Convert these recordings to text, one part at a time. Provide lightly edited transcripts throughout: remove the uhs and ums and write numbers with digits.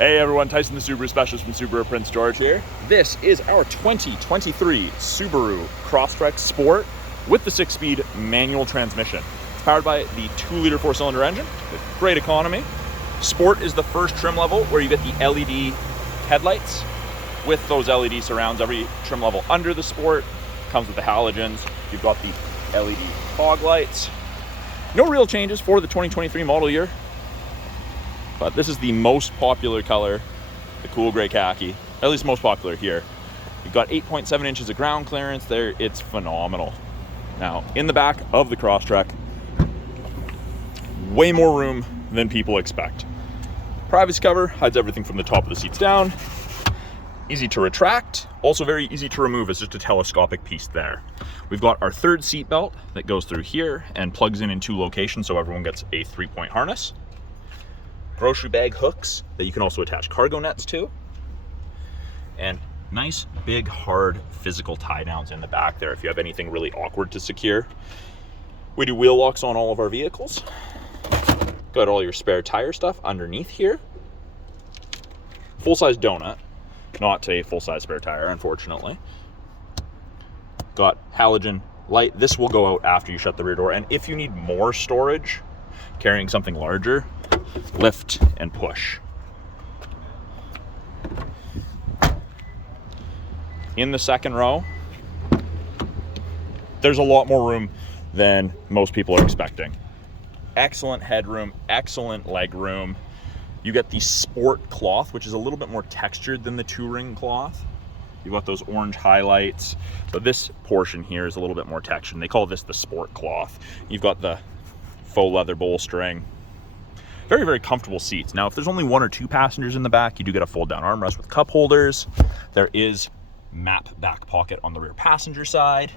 Hey everyone, Tyson the Subaru Specialist from Subaru Prince George here. This is our 2023 Subaru Crosstrek Sport with the 6-speed manual transmission. It's powered by the 2-liter 4-cylinder engine with great economy. Sport is the first trim level where you get the LED headlights with those LED surrounds. Every trim level under the Sport comes with the halogens. You've got the LED fog lights. No real changes for the 2023 model year. But this is the most popular color, the cool gray khaki, at least most popular here. You've got 8.7 inches of ground clearance there. It's phenomenal. Now, in the back of the Crosstrek, way more room than people expect. Privacy cover hides everything from the top of the seats down. Easy to retract, also very easy to remove. It's just a telescopic piece there. We've got our third seat belt that goes through here and plugs in 2 locations so everyone gets a 3-point harness. Grocery bag hooks that you can also attach cargo nets to, and nice big hard physical tie downs in the back there if you have anything really awkward to secure. We do wheel locks on all of our vehicles. Got all your spare tire stuff underneath here. Full-size donut, not a full-size spare tire, unfortunately. Got halogen light. This will go out after you shut the rear door, and if you need more storage, carrying something larger, lift and push. In the second row, there's a lot more room than most people are expecting. Excellent headroom, excellent leg room. You get the Sport cloth, which is a little bit more textured than the 2-ring cloth. You've got those orange highlights, but this portion here is a little bit more textured. They call this the Sport cloth. You've got the faux leather bolstering. Very, very comfortable seats. Now, if there's only 1 or 2 passengers in the back, you do get a fold-down armrest with cup holders. There is map back pocket on the rear passenger side,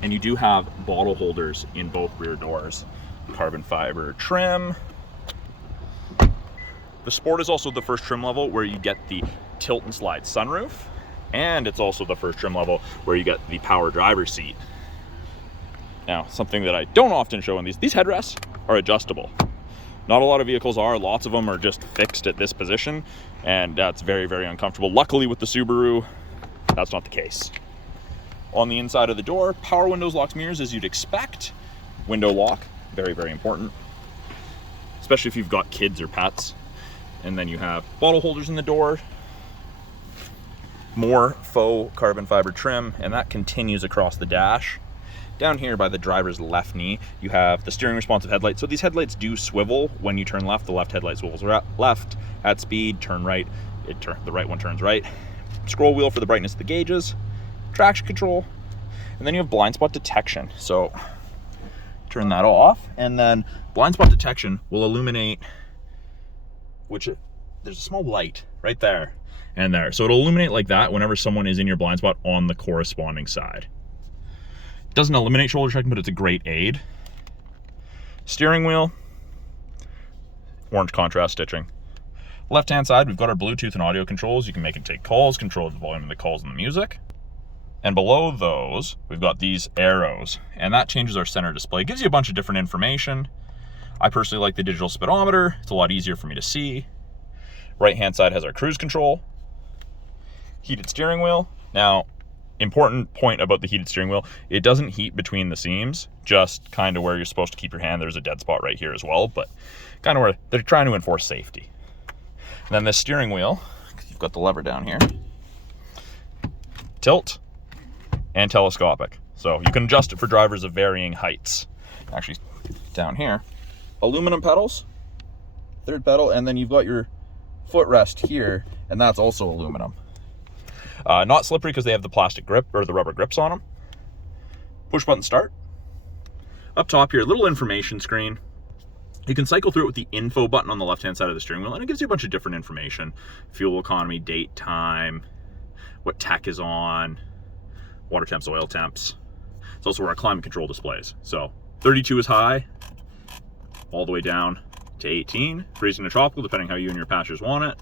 and you do have bottle holders in both rear doors. Carbon fiber trim. The Sport is also the first trim level where you get the tilt and slide sunroof, and it's also the first trim level where you get the power driver's seat. Now, something that I don't often show in these headrests are adjustable. Not a lot of vehicles are. Lots of them are just fixed at this position, and that's very, very uncomfortable. Luckily with the Subaru, that's not the case. On the inside of the door, power windows, locks, mirrors, as you'd expect. Window lock, very, very important, especially if you've got kids or pets. And then you have bottle holders in the door, more faux carbon fiber trim, and that continues across the dash. Down here by the driver's left knee, you have the steering responsive headlights. So these headlights do swivel when you turn left. The left headlight swivels left at speed, turn right, the right one turns right. Scroll wheel for the brightness of the gauges, traction control, and then you have blind spot detection. So turn that off, and then blind spot detection will illuminate, there's a small light right there and there. So it'll illuminate like that whenever someone is in your blind spot on the corresponding side. Doesn't eliminate shoulder checking, but it's a great aid. Steering wheel, orange contrast stitching. Left-hand side, we've got our Bluetooth and audio controls. You can make and take calls, control the volume of the calls and the music. And below those, we've got these arrows, and that changes our center display. It gives you a bunch of different information. I personally like the digital speedometer. It's a lot easier for me to see. Right-hand side has our cruise control. Heated steering wheel. Now, important point about the heated steering wheel, it doesn't heat between the seams, just kind of where you're supposed to keep your hand. There's a dead spot right here as well, but kind of where they're trying to enforce safety. And then this steering wheel, you've got the lever down here, tilt and telescopic. So you can adjust it for drivers of varying heights. Actually, down here, aluminum pedals, third pedal, and then you've got your footrest here, and that's also aluminum. Not slippery because they have the plastic grip or the rubber grips on them. Push button start. Up top here, little information screen. You can cycle through it with the info button on the left-hand side of the steering wheel, and it gives you a bunch of different information. Fuel economy, date, time, what tech is on, water temps, oil temps. It's also where our climate control displays. So 32 is high, all the way down to 18. Freezing to tropical, depending how you and your passengers want it.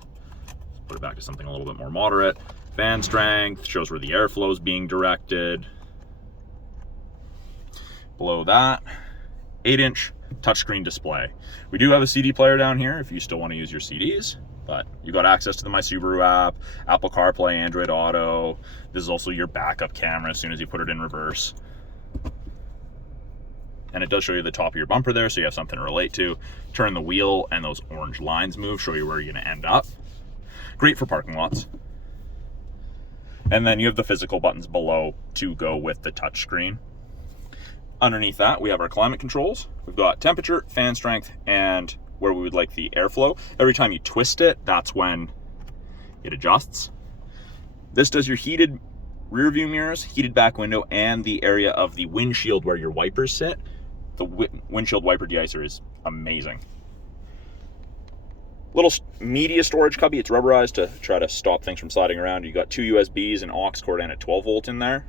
Put it back to something a little bit more moderate. Fan strength shows where the airflow is being directed. Below that, 8-inch touchscreen display. We do have a CD player down here if you still want to use your CDs. But you got access to the My Subaru app, Apple CarPlay, Android Auto. This is also your backup camera as soon as you put it in reverse. And it does show you the top of your bumper there, so you have something to relate to. Turn the wheel and those orange lines move, show you where you're gonna end up. Great for parking lots. And then you have the physical buttons below to go with the touchscreen. Underneath that, we have our climate controls. We've got temperature, fan strength, and where we would like the airflow. Every time you twist it, that's when it adjusts. This does your heated rear view mirrors, heated back window, and the area of the windshield where your wipers sit. The windshield wiper deicer is amazing. Little media storage cubby. It's rubberized to try to stop things from sliding around. You got 2 USBs, an aux cord, and a 12 volt in there.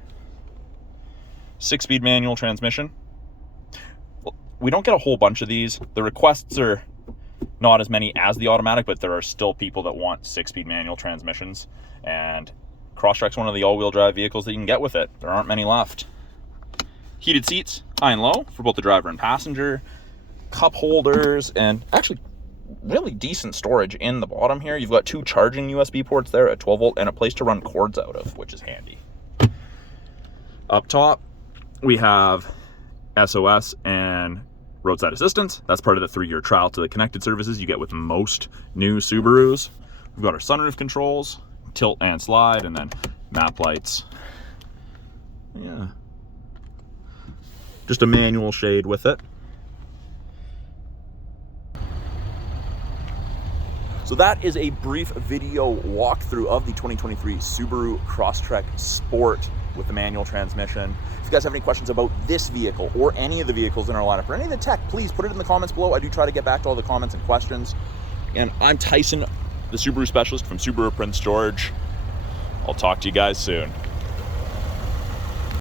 6-speed manual transmission. We don't get a whole bunch of these. The requests are not as many as the automatic, but there are still people that want 6-speed manual transmissions, and Crosstrek's one of the all-wheel drive vehicles that you can get with it. There aren't many left. Heated seats, high and low, for both the driver and passenger. Cup holders, and actually really decent storage in the bottom here. You've got 2 charging USB ports there, a 12 volt, and a place to run cords out of, which is handy. Up top, we have SOS and roadside assistance. That's part of the 3-year trial to the connected services you get with most new Subarus. We've got our sunroof controls, tilt and slide, and then map lights. Yeah. Just a manual shade with it. So that is a brief video walkthrough of the 2023 Subaru Crosstrek Sport with the manual transmission. If you guys have any questions about this vehicle or any of the vehicles in our lineup or any of the tech, please put it in the comments below. I do try to get back to all the comments and questions. And I'm Tyson, the Subaru specialist from Subaru Prince George. I'll talk to you guys soon.